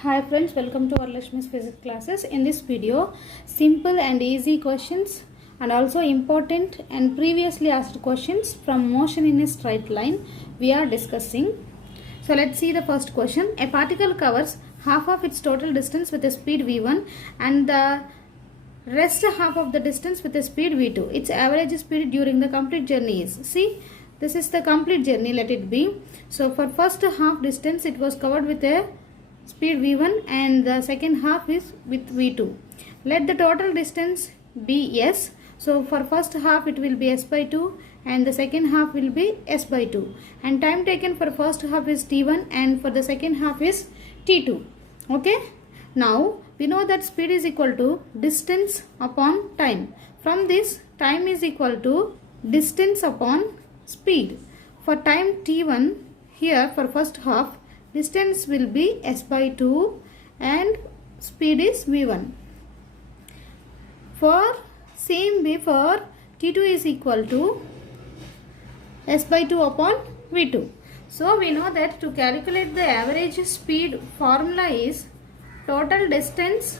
Hi friends, welcome to our Lakshmi's physics classes. In this video, simple and easy questions and also important and previously asked questions from motion in a straight line we are discussing. So let's see the first question. A particle covers half of its total distance with a speed v1 and the rest half of the distance with a speed v2. Its average speed during the complete journey is, see, this is the complete journey, let it be. So for first half distance it was covered with a speed v1 and the second half is with v2. Let the total distance be s. So for first half it will be s by 2 and the second half will be s by 2. And time taken for first half is t1 and for the second half is t2. Okay. Now we know that speed is equal to distance upon time. From this, time is equal to distance upon speed. For time t1, here for first half, distance will be s by 2 and speed is v1. For same way for t2 is equal to s by 2 upon v2. So we know that to calculate the average speed, formula is total distance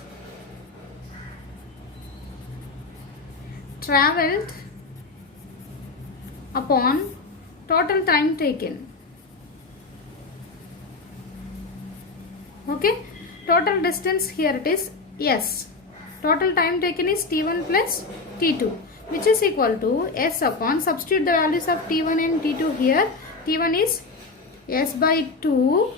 travelled upon total time taken. Okay, total distance here it is s. Total time taken is t1 plus t2, which is equal to s upon, substitute the values of t1 and t2 here. T1 is s by 2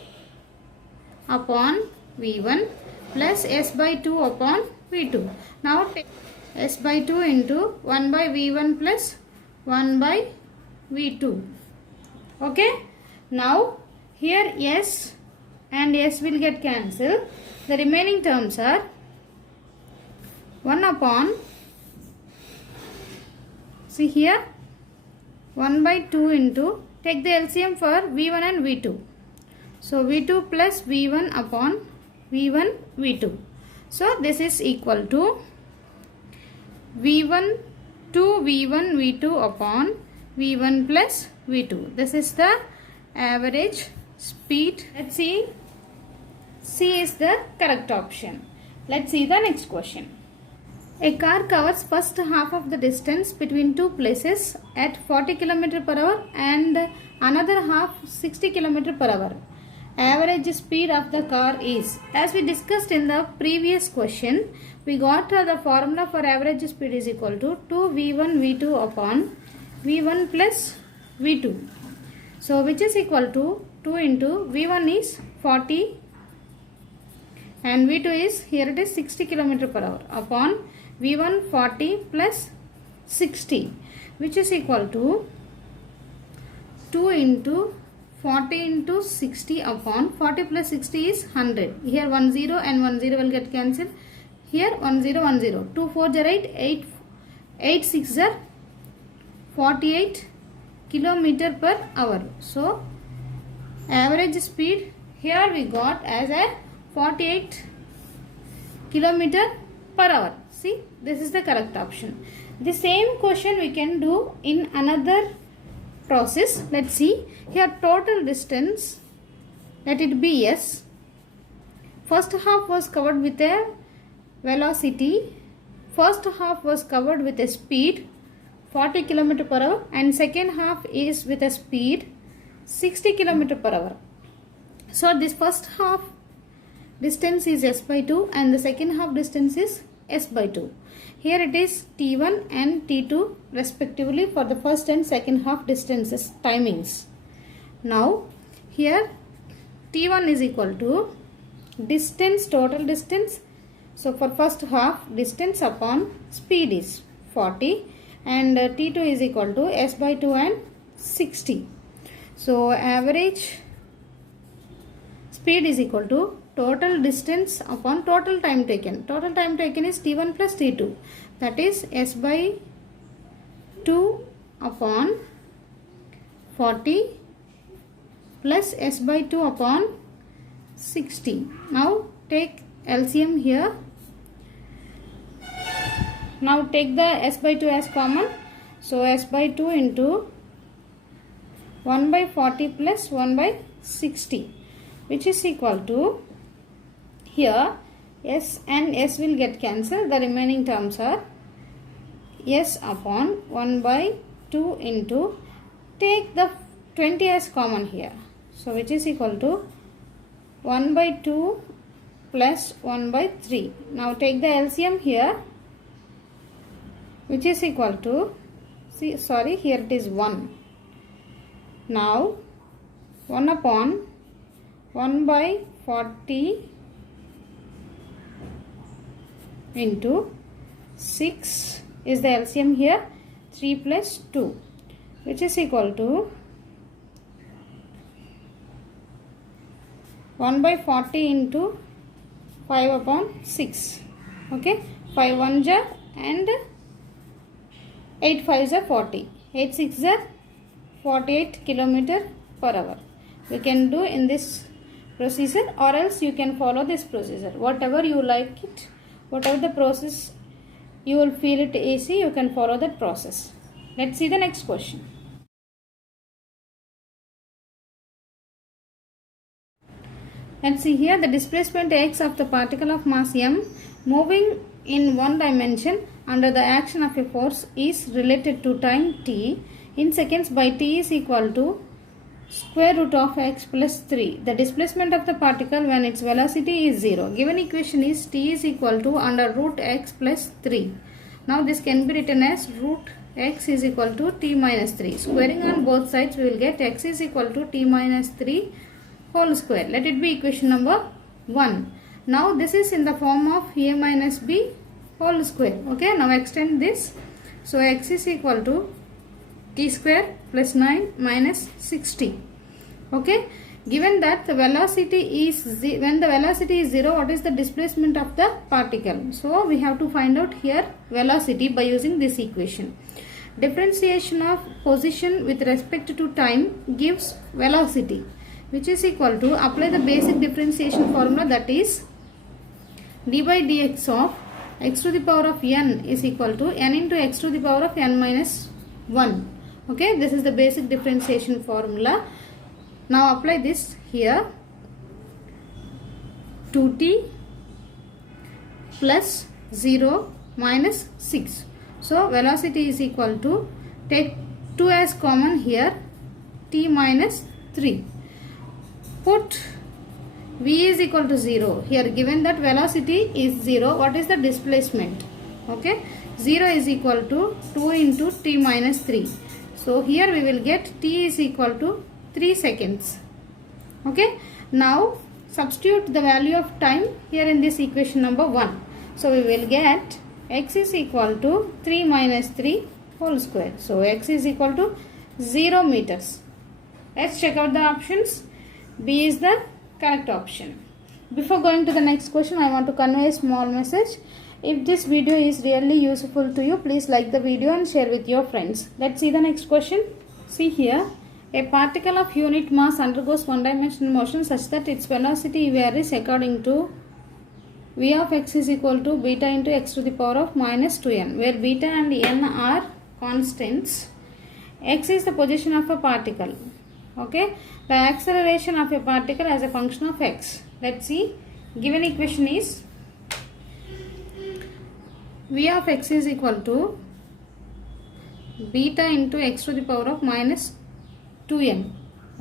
upon v1 plus s by 2 upon v2. Now take s by 2 into 1 by v1 plus 1 by v2. Okay. Now here s and s will get cancelled. The remaining terms are 1 upon, see here, 1 by 2 into, take the LCM for v1 and v2. So v2 plus v1 upon v1 v2. So this is equal to v1 to v1 v2 upon v1 plus v2. This is the average speed. Let's see. C is the correct option. Let's see the next question. A car covers first half of the distance between two places at 40 km per hour and another half 60 km per hour. Average speed of the car is, as we discussed in the previous question, we got the formula for average speed is equal to 2v1 v2 upon v1 plus v2. So which is equal to 2 into v1 is 40 and v2 is, here it is 60 km per hour upon v1 40 plus 60, which is equal to 2 into 40 into 60 upon 40 plus 60 is 100. Here 1 0 and 1 0 will get cancelled. Here 1 0 1 0. 2 4 are 8, 8 6 are 48 km per hour. So average speed here we got as a 48 km per hour. See, this is the correct option. The same question we can do in another process. Let's see. Here total distance, let it be s. First half was covered with a velocity. First half was covered with a speed 40 km per hour and second half is with a speed 60 km per hour. So this first half distance is s by 2 and the second half distance is s by 2. Here it is t1 and t2 respectively for the first and second half distances timings. Now here t1 is equal to distance, total distance. So for first half distance upon speed is 40 and t2 is equal to s by 2 and 60. So average speed is equal to total distance upon total time taken. Total time taken is t1 plus t2, that is s by 2 upon 40 plus s by 2 upon 60. Now take LCM here. Now take the s by 2 as common. So s by 2 into 1 by 40 plus 1 by 60, which is equal to here s and s will get cancelled. The remaining terms are s upon 1 by 2 into, take the 20 as common here. So which is equal to 1 by 2 plus 1 by 3. Now take the LCM here, which is equal to, here it is 1. Now 1 upon 1 by 40 into 6 is the LCM here, 3 plus 2, which is equal to 1 by 40 into 5 upon 6. Okay, 5 1s are and 8 5s are 40. 8 6s are 48 km per hour. We can do in this procedure, or else you can follow this procedure. Whatever you like it, whatever the process you will feel it easy, you can follow that process. Let's see the next question. Let's see here, the displacement x of the particle of mass m moving in one dimension under the action of a force is related to time t in seconds by t is equal to square root of x plus 3. The displacement of the particle when its velocity is 0. Given equation is t is equal to under root x plus 3. Now this can be written as root x is equal to t minus 3. Squaring on both sides, we will get x is equal to t minus 3 whole square. Let it be equation number 1. Now this is in the form of a minus b whole square. Okay, now extend this. So x is equal to t square plus 9 minus 60. Okay, given that the velocity is when the velocity is 0, what is the displacement of the particle? So we have to find out here velocity by using this equation. Differentiation of position with respect to time gives velocity, which is equal to, apply the basic differentiation formula, that is d by dx of x to the power of n is equal to n into x to the power of n minus 1. Okay, this is the basic differentiation formula. Now apply this here. 2t plus 0 minus 6. So velocity is equal to, take 2 as common here, t minus 3. Put v is equal to 0. Here given that velocity is 0, what is the displacement? Okay, 0 is equal to 2 into t minus 3. So here we will get t is equal to 3 seconds. Okay, now substitute the value of time here in this equation number 1. So we will get x is equal to 3 minus 3 whole square. So x is equal to 0 meters. Let's check out the options. B is the correct option. Before going to the next question, I want to convey a small message. If this video is really useful to you, please like the video and share with your friends. Let's see the next question. See here, a particle of unit mass undergoes one-dimensional motion such that its velocity varies according to v of x is equal to beta into x to the power of minus 2n, where beta and n are constants. X is the position of a particle. Okay, the acceleration of a particle as a function of x. Let's see, given equation is v of x is equal to beta into x to the power of minus 2n.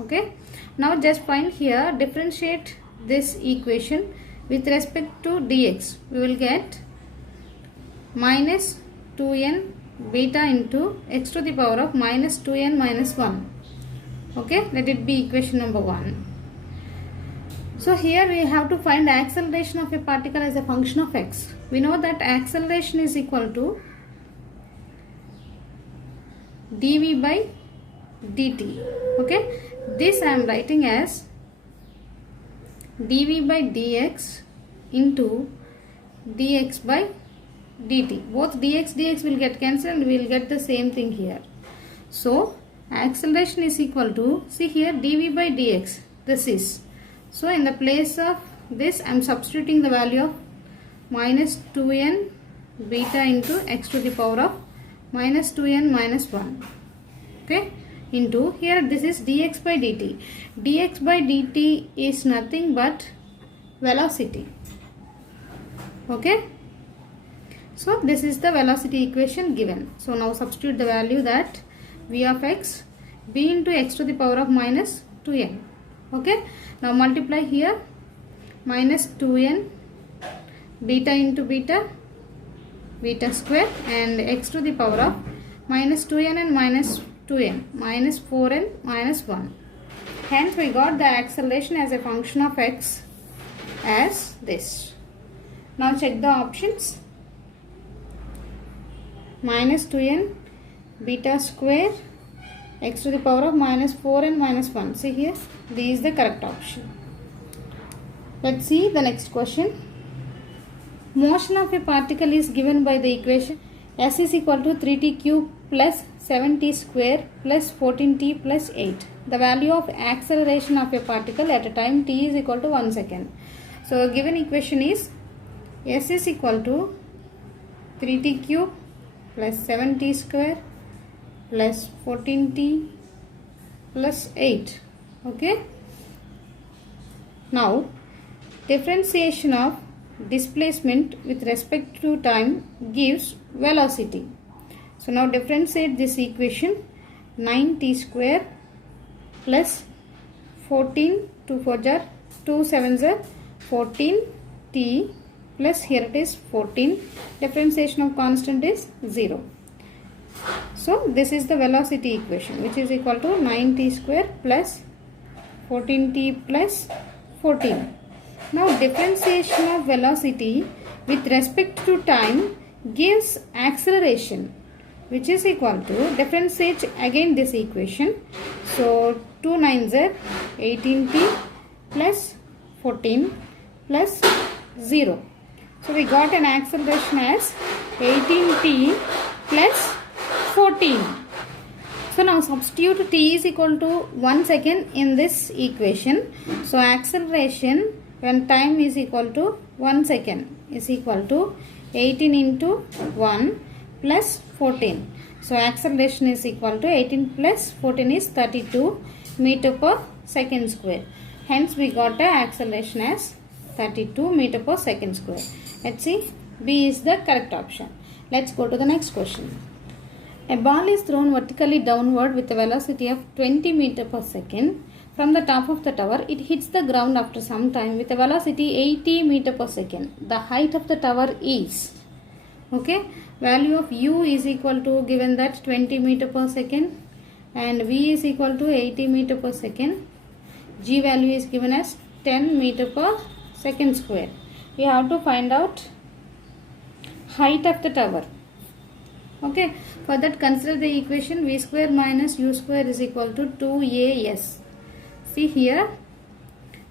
Okay, now just find here, differentiate this equation with respect to dx. We will get minus 2n beta into x to the power of minus 2n minus 1. Okay, let it be equation number 1. So here we have to find the acceleration of a particle as a function of x. We know that acceleration is equal to dv by dt. Okay, this I am writing as dv by dx into dx by dt. Both dx will get cancelled and we will get the same thing here. So acceleration is equal to, see here, dv by dx. This is, so in the place of this I am substituting the value of minus 2n beta into x to the power of minus 2n minus 1. Okay, into here this is dx by dt. Dx by dt is nothing but velocity. Okay. So this is the velocity equation given. So now substitute the value that v of x b into x to the power of minus 2n. Okay. Now multiply here minus 2n beta into beta square and x to the power of minus 2n and minus 2n minus 4n minus 1. Hence we got the acceleration as a function of x as this. Now check the options. Minus 2n beta square x to the power of minus 4n minus 1. See here, this is the correct option. Let's see the next question. Motion of a particle is given by the equation s is equal to 3t cube plus 7t square plus 14t plus 8. The value of acceleration of a particle at a time t is equal to 1 second. So given equation is s is equal to 3t cube plus 7t square plus 14t plus 8. Okay. Now differentiation of displacement with respect to time gives velocity. So now differentiate this equation. 9t square plus 14 2 4 are 2 7s are 14t plus here it is 14. Differentiation of constant is 0. So this is the velocity equation, which is equal to 9t square plus 14t plus 14. Now differentiation of velocity with respect to time gives acceleration, which is equal to, differentiate again this equation. So 2 9s are 18t plus 14 plus 0. So we got an acceleration as 18t plus 14. So now substitute t is equal to 1 second in this equation. So acceleration when time is equal to 1 second is equal to 18 into 1 plus 14. So acceleration is equal to 18 plus 14 is 32 meter per second square. Hence we got the acceleration as 32 meter per second square. Let's see, B is the correct option. Let's go to the next question. A ball is thrown vertically downward with a velocity of 20 meter per second. From the top of the tower, it hits the ground after some time with a velocity 80 meter per second. The height of the tower is, okay, value of u is equal to, given that 20 meter per second, and v is equal to 80 meter per second. G value is given as 10 meter per second square. We have to find out height of the tower. Okay, for that consider the equation v square minus u square is equal to 2as. See here,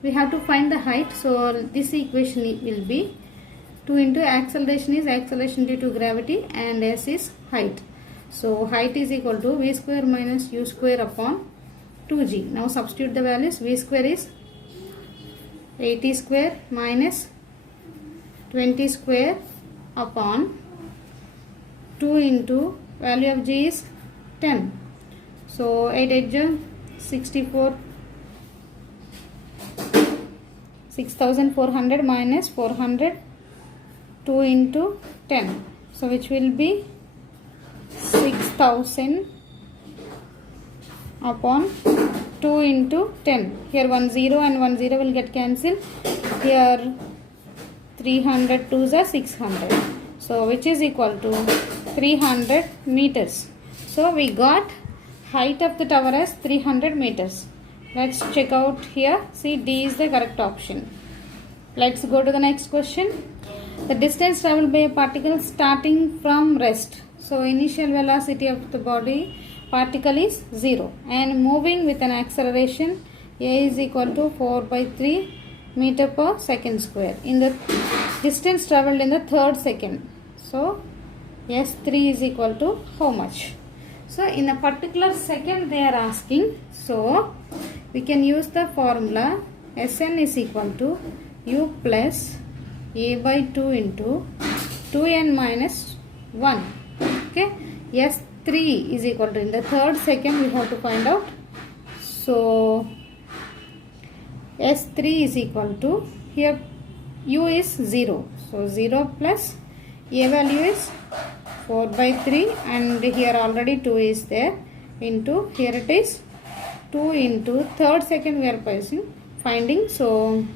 we have to find the height. So this equation will be 2 into acceleration is acceleration due to gravity and s is height. So height is equal to v square minus u square upon 2g. Now substitute the values. V square is 80 square minus 20 square upon 2 into value of g is 10. So 8 8 64, 6400 minus 400, 2 into 10. So which will be 6000 upon 2 into 10. Here 1 0 and 1 0 will get cancelled. Here 300 2s are 600. So which is equal to 300 meters. So we got height of the tower as 300 meters. Let's check out here. See, D is the correct option. Let's go to the next question. The distance traveled by a particle starting from rest. So initial velocity of the particle is 0 and moving with an acceleration a is equal to 4/3 meter per second square. In the distance traveled in the third second. So S3 is equal to how much? So in a particular second they are asking. So we can use the formula Sn is equal to u plus a by 2 into 2n minus 1. Okay. S3 is equal to, in the third second we have to find out. So S3 is equal to, here u is 0. So 0 plus a value is 4 by 3 and here already 2 is there into here it is 2 into third second we are finding. So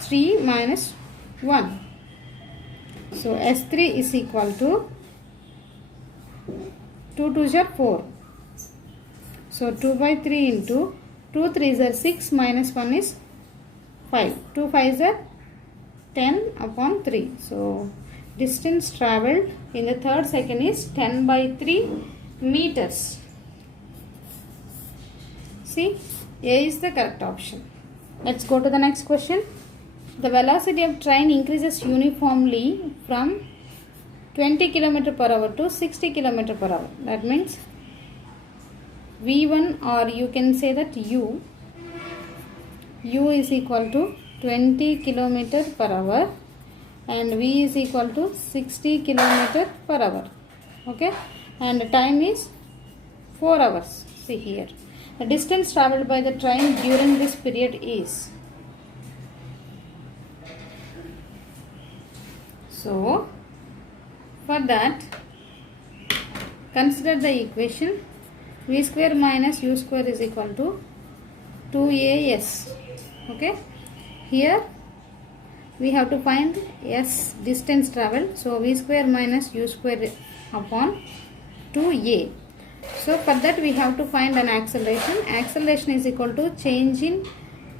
3 minus 1. So S3 is equal to 2 2s are 4. So 2 by 3 into 2 3s are 6 minus 1 is 5. 2 5s are 10 upon 3. So distance travelled in the third second is 10 by 3 meters. See, A is the correct option. Let's go to the next question. The velocity of train increases uniformly from 20 km per hour to 60 km per hour. That means V1, or you can say that U is equal to 20 km per hour and V is equal to 60 km per hour. Okay, and time is 4 hours. See here, the distance travelled by the train during this period is. So for that, consider the equation v square minus u square is equal to 2as. Okay, here we have to find s distance travel. So v square minus u square upon 2a. So for that we have to find an acceleration. Acceleration is equal to change in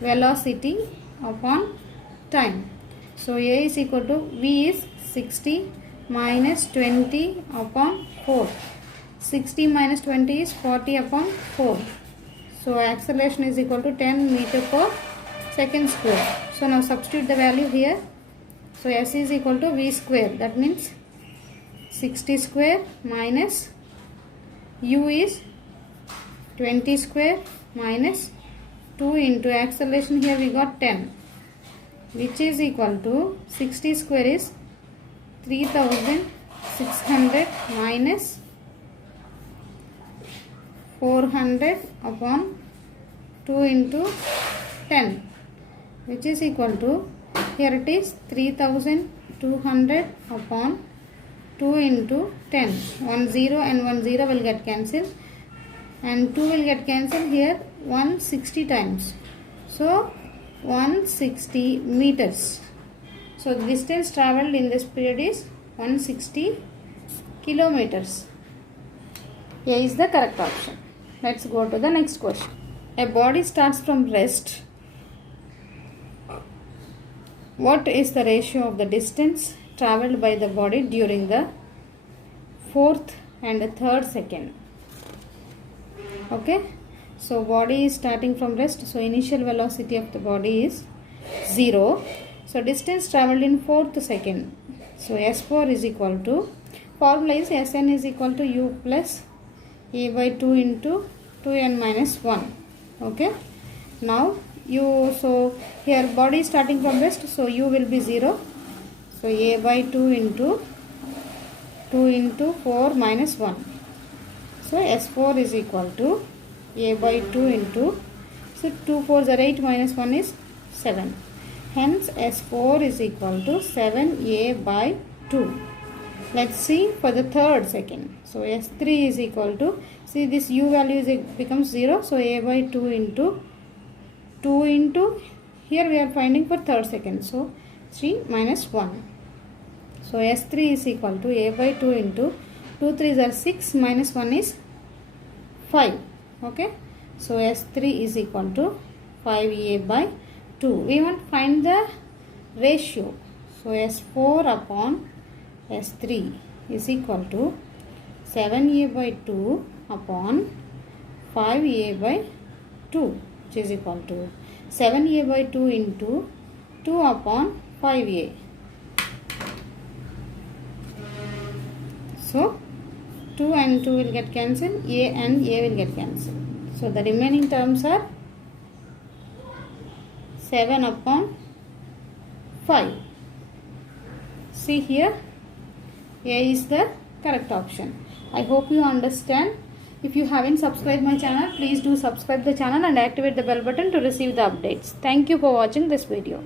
velocity upon time. So a is equal to v is 60 minus 20 upon 4. 60 minus 20 is 40 upon 4. So acceleration is equal to 10 meter per second square. So now substitute the value here. So s is equal to v square. That means 60 square minus u is 20 square minus 2 into acceleration. Here we got 10, which is equal to 60 square is 3600 minus 400 upon 2 into 10, which is equal to, here it is 3200 upon 2 into 10. 1 0 and 1 0 will get cancelled and 2 will get cancelled here 160 times. So 160 meters. So the distance travelled in this period is 160 kilometers. A is the correct option. Let's go to the next question. A body starts from rest. What is the ratio of the distance travelled by the body during the fourth and the third second? Okay, so body is starting from rest. So initial velocity of the body is 0. So distance travelled in fourth second. So S4 is equal to, formula is Sn is equal to u plus a by 2 into 2n minus 1. Okay, now u, so here body is starting from rest, so u will be 0. So a by 2 into 2 into 4 minus 1. So S4 is equal to a by 2 into, so 2 4s are 8 minus 1 is 7. Hence S4 is equal to 7a by 2. Let's see for the third second. So S3 is equal to, see this u value is becomes 0. So a by 2 into 2 into, here we are finding for third second. So 3 minus 1. So S3 is equal to a by 2 into 2 3s are 6 minus 1 is 5. Okay. So S3 is equal to 5a by 2. We want to find the ratio. So S4 upon S3 is equal to 7a by 2 upon 5a by 2, which is equal to 7a by 2 into 2 upon 5a. So 2 and 2 will get cancelled, a and a will get cancelled. So the remaining terms are 7 upon 5. See here, A is the correct option. I hope you understand. If you haven't subscribed my channel, please do subscribe the channel and activate the bell button to receive the updates. Thank you for watching this video.